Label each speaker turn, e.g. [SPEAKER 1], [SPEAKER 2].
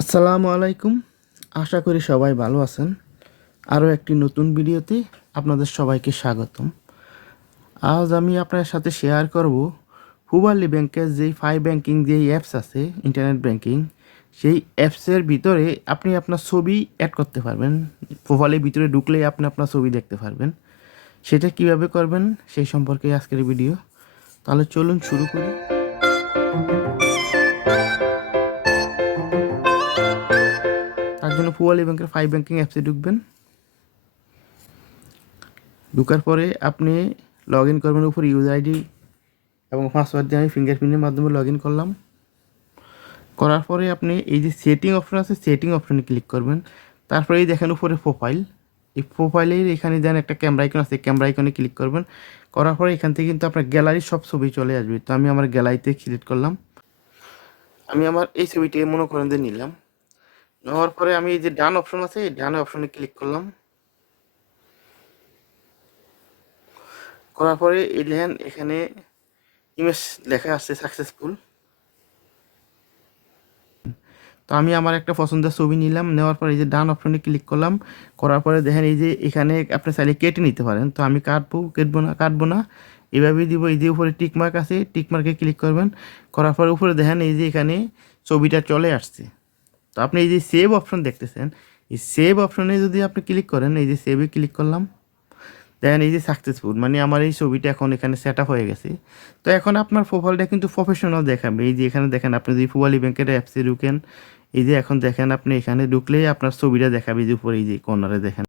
[SPEAKER 1] আসসালামু আলাইকুম। আশা করি সবাই ভালো আছেন। আরও একটি নতুন ভিডিওতে আপনাদের সবাইকে স্বাগতম। আজ আমি আপনার সাথে শেয়ার করব হুবালি ব্যাংকের যেই ফাই ব্যাংকিং যেই অ্যাপস আছে, ইন্টারনেট ব্যাংকিং, সেই অ্যাপসের ভিতরে আপনি আপনার ছবি অ্যাড করতে পারবেন। প্রোফাইলের ভিতরে ঢুকলেই আপনি আপনার ছবি দেখতে পারবেন। সেটা কীভাবে করবেন সেই সম্পর্কে আজকের ভিডিও। তাহলে চলুন শুরু করি। তার জন্য পুয়ালি ব্যাংকের ফাইভ ব্যাংকিং অ্যাপসে ঢুকবেন। ঢুকার পরে আপনি লগ ইন করবেন উপর ইউজার আইডি এবং পাসওয়ার্ড দিয়ে আমি ফিঙ্গারপ্রিন্টের মাধ্যমে লগ ইন করলাম। করার পরে আপনি এই যে সেটিং অপশন আছে সেটিং অপশনে ক্লিক করবেন। তারপরে এই দেখেন উপরে প্রোফাইল এই প্রোফাইলের এখানে দেন একটা ক্যামেরা আইকন আছে ক্যামেরা আইকনে ক্লিক করবেন। করার পরে এখান থেকে কিন্তু আপনার গ্যালারির সব ছবি চলে আসবে। তো আমি আমার গ্যালারিতে সিলেক্ট করলাম। আমি আমার এই ছবিটি মনে করেন যে নিলাম। নেওয়ার পরে আমি এই যে ডান অপশন আছে, এই ডান অপশনে ক্লিক করলাম। করার পরে এই লেখেন এখানে ইমেজ লেখা আছে সাকসেসফুল তো আমি আমার একটা পছন্দের ছবি নিলাম, নেওয়ার পরে এই যে ডান অপশনে ক্লিক করলাম। করার পরে দেখেন, এই যে এখানে আপনি চাইলে কেটে নিতে পারেন। তো আমি কাটবো, কেটবো না, কাটবো না। এভাবেই দিব, এই যে উপরে টিকমার্ক আছে টিকমার্কে ক্লিক করবেন। করার পরে উপরে দেখেন, এই যে এখানে ছবিটা চলে আসছে। তো আপনি এই যে সেভ অপশন দেখতেছেন, এই সেভ অপশনে যদি আপনি ক্লিক করেন, এই যে সেভে ক্লিক করলাম দেখেন এই যে সাকসেসফুল মানে আমার এই ছবিটা এখন এখানে সেট হয়ে গেছে। তো এখন আপনার প্রোফাইলটা কিন্তু প্রফেশনাল দেখাবে এই যে এখানে দেখেন, আপনি যদি ফুয়ালি ব্যাংকের অ্যাপসে ঢুকেন, এই যে এখন দেখেন আপনি এখানে ঢুকলেই আপনার ছবিটা দেখাবে যে উপরে, এই যে কর্নারে দেখেন।